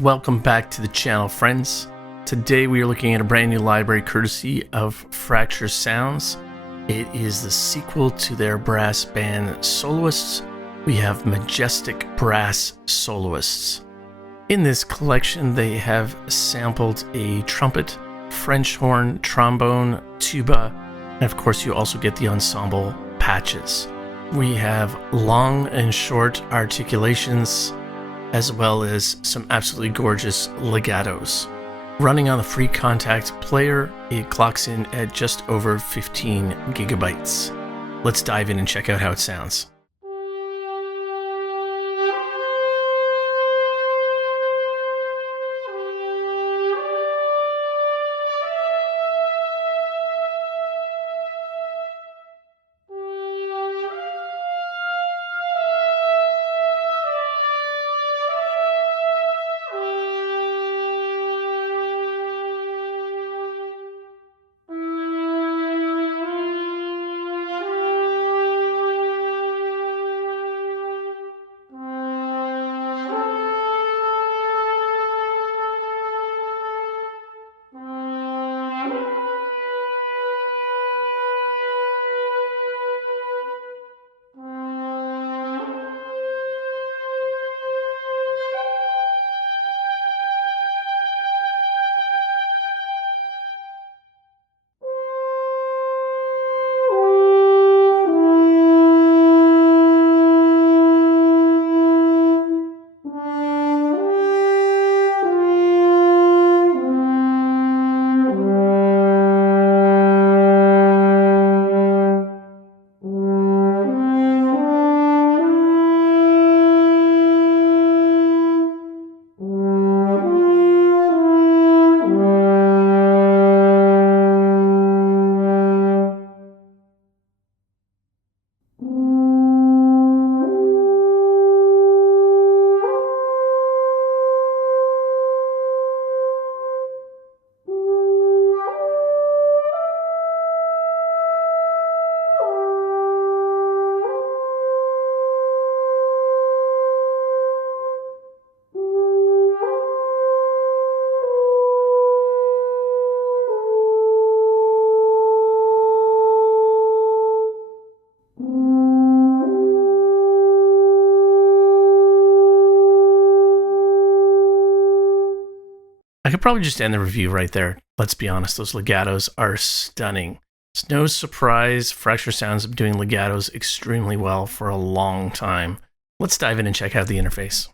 Welcome back to the channel, friends. Today we are looking at a brand new library courtesy of Fracture Sounds. It is the sequel to their brass band soloists. We have Majestic Brass soloists. In this collection they have sampled a trumpet, French horn, trombone, tuba, and of course you also get the ensemble patches. We have long and short articulations, as well as some absolutely gorgeous legatos. Running on the free contact player, it clocks in at just over 15 gigabytes. Let's dive in and check out how it sounds. I could probably just end the review right there. Let's be honest, those legatos are stunning. It's no surprise Fracture Sounds have been doing legatos extremely well for a long time. Let's dive in and check out the interface.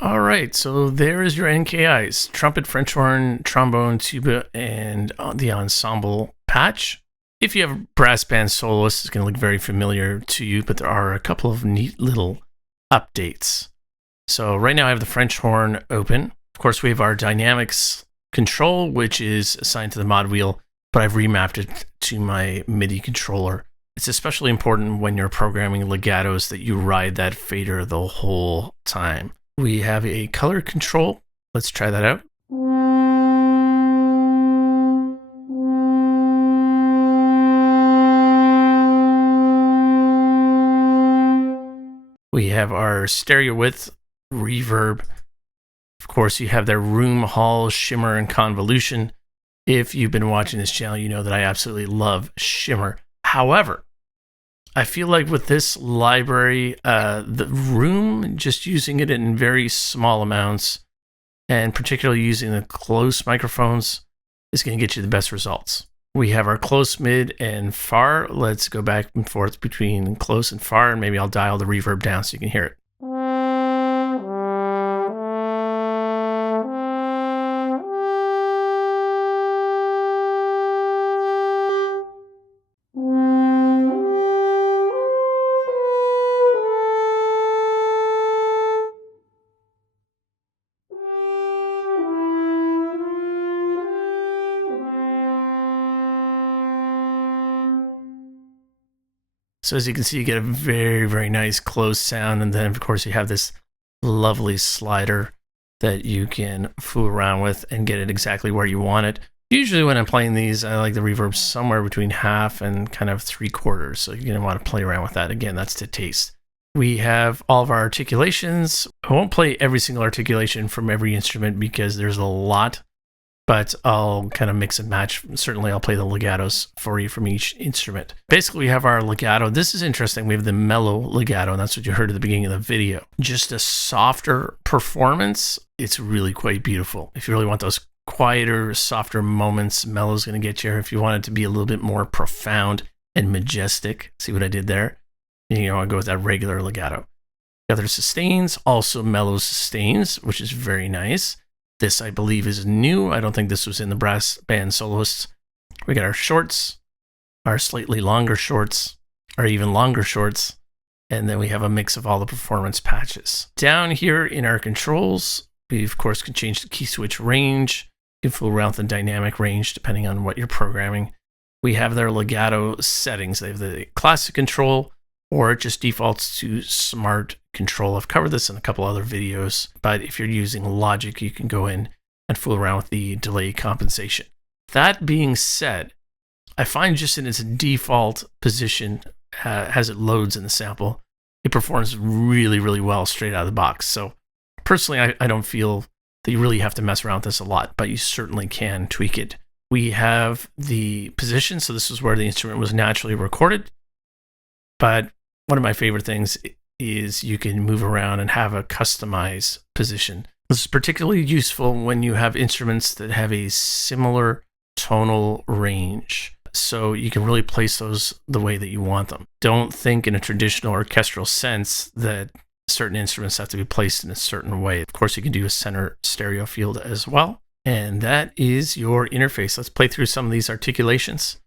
All right, so there is your NKIs: trumpet, French horn, trombone, tuba, and the ensemble patch. If you have a brass band soloist, it's going to look very familiar to you, but there are a couple of neat little updates. So right now I have the French horn open. Of course, we have our dynamics control, which is assigned to the mod wheel, but I've remapped it to my MIDI controller. It's especially important when you're programming legatos that you ride that fader the whole time. We have a color control. Let's try that out. We have our stereo width, reverb. Of course, you have their room, hall, shimmer, and convolution. If you've been watching this channel, you know that I absolutely love shimmer. However, I feel like with this library, the room, just using it in very small amounts, and particularly using the close microphones, is going to get you the best results. We have our close, mid, and far. Let's go back and forth between close and far, and maybe I'll dial the reverb down so you can hear it. So as you can see, you get a very, very nice close sound. And then, of course, you have this lovely slider that you can fool around with and get it exactly where you want it. Usually when I'm playing these, I like the reverb somewhere between half and kind of 3/4. So you're going to want to play around with that. Again, that's to taste. We have all of our articulations. I won't play every single articulation from every instrument because there's a lot, but I'll kind of mix and match. Certainly, I'll play the legatos for you from each instrument. Basically, we have our legato. This is interesting. We have the mellow legato, and that's what you heard at the beginning of the video. Just a softer performance. It's really quite beautiful. If you really want those quieter, softer moments, mellow's going to get you. If you want it to be a little bit more profound and majestic, see what I did there? I go with that regular legato. The other sustains, also mellow sustains, which is very nice. This, I believe, is new. I don't think this was in the brass band soloists. We got our shorts, our slightly longer shorts, our even longer shorts, and then we have a mix of all the performance patches. Down here in our controls, we, of course, can change the key switch range. You can fool around with the dynamic range depending on what you're programming. We have their legato settings. They have the classic control, or it just defaults to smart control. I've covered this in a couple other videos, but if you're using Logic, you can go in and fool around with the delay compensation. That being said, I find just in its default position, as it loads in the sample, it performs really, really well straight out of the box. So personally, I don't feel that you really have to mess around with this a lot, but you certainly can tweak it. We have the position, so this is where the instrument was naturally recorded, but one of my favorite things is you can move around and have a customized position. This is particularly useful when you have instruments that have a similar tonal range. So you can really place those the way that you want them. Don't think in a traditional orchestral sense that certain instruments have to be placed in a certain way. Of course, you can do a center stereo field as well. And that is your interface. Let's play through some of these articulations.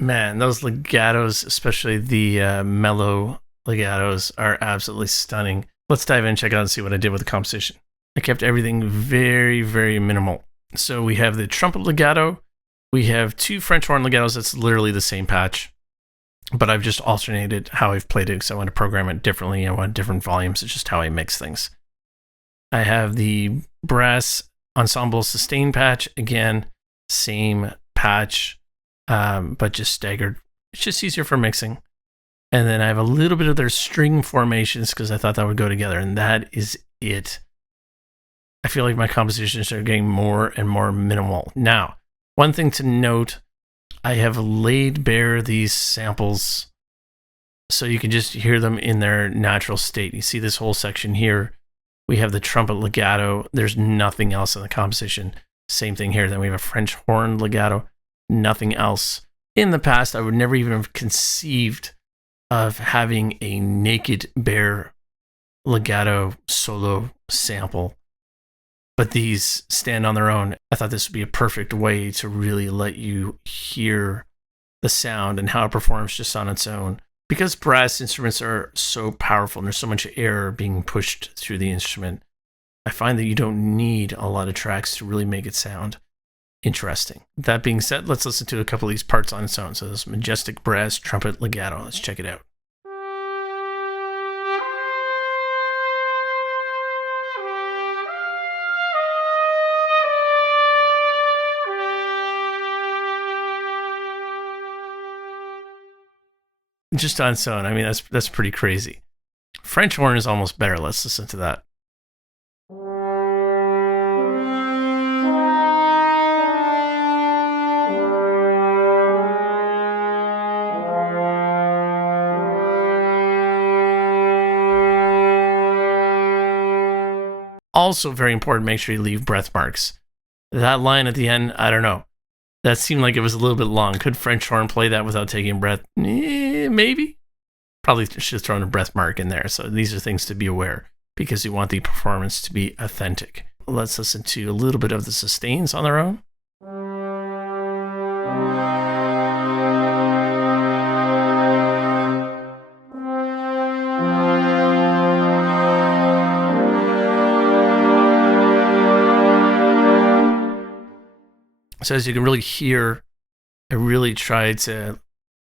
Man, those legatos, especially the mellow legatos, are absolutely stunning. Let's dive in and check out and see what I did with the composition. I kept everything very, very minimal. So we have the trumpet legato. We have 2 French horn legatos. That's literally the same patch, but I've just alternated how I've played it because I want to program it differently. I want different volumes. It's just how I mix things. I have the brass ensemble sustain patch. Again, same patch, but just staggered. It's just easier for mixing. And then I have a little bit of their string formations because I thought that would go together, and that is it. I feel like my compositions are getting more and more minimal. Now, one thing to note, I have laid bare these samples so you can just hear them in their natural state. You see this whole section here. We have the trumpet legato. There's nothing else in the composition. Same thing here. Then we have a French horn legato. Nothing else. In the past, I would never even have conceived of having a naked, bare legato solo sample. But these stand on their own. I thought this would be a perfect way to really let you hear the sound and how it performs just on its own. Because brass instruments are so powerful and there's so much air being pushed through the instrument, I find that you don't need a lot of tracks to really make it sound interesting. That being said, let's listen to a couple of these parts on its own. So this Majestic Brass trumpet legato. Let's check it out. Just on its own. I mean, that's pretty crazy. French horn is almost better. Let's listen to that. Also very important, make sure you leave breath marks. That line at the end, I don't know. That seemed like it was a little bit long. Could French horn play that without taking a breath? Maybe. Probably should have thrown a breath mark in there. So these are things to be aware because you want the performance to be authentic. Let's listen to a little bit of the sustains on their own. So as you can really hear, I really tried to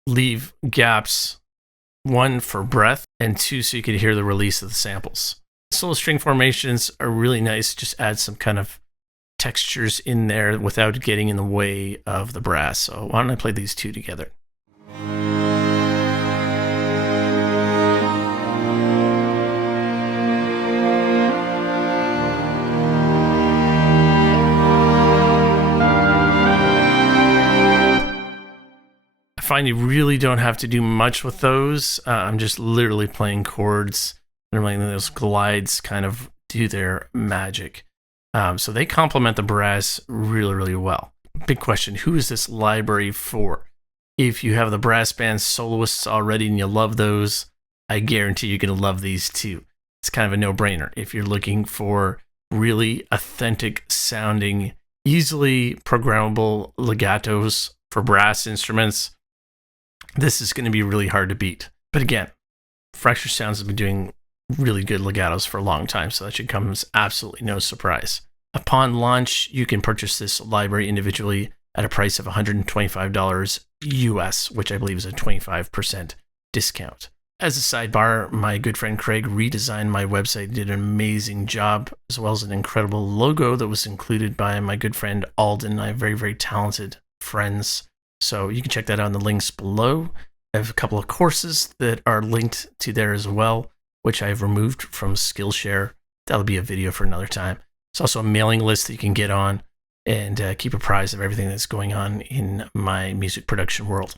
leave gaps, 1 for breath, and 2 so you could hear the release of the samples. Solo string formations are really nice. Just add some kind of textures in there without getting in the way of the brass. So why don't I play these 2 together? I find you really don't have to do much with those. I'm just literally playing chords and letting those glides kind of do their magic. So they complement the brass really, really well. Big question, who is this library for? If you have the brass band soloists already and you love those, I guarantee you're going to love these too. It's kind of a no-brainer. If you're looking for really authentic sounding, easily programmable legatos for brass instruments, this is going to be really hard to beat. But again, Fracture Sounds has been doing really good legatos for a long time, so that should come as absolutely no surprise. Upon launch, you can purchase this library individually at a price of $125 US, which I believe is a 25% discount. As a sidebar, my good friend Craig redesigned my website, did an amazing job, as well as an incredible logo that was included by my good friend Alden. I have very, very talented friends, so you can check that out in the links below. I have a couple of courses that are linked to there as well, which I've removed from Skillshare. That'll be a video for another time. It's also a mailing list that you can get on and keep apprised of everything that's going on in my music production world.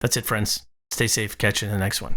That's it, friends. Stay safe. Catch you in the next one.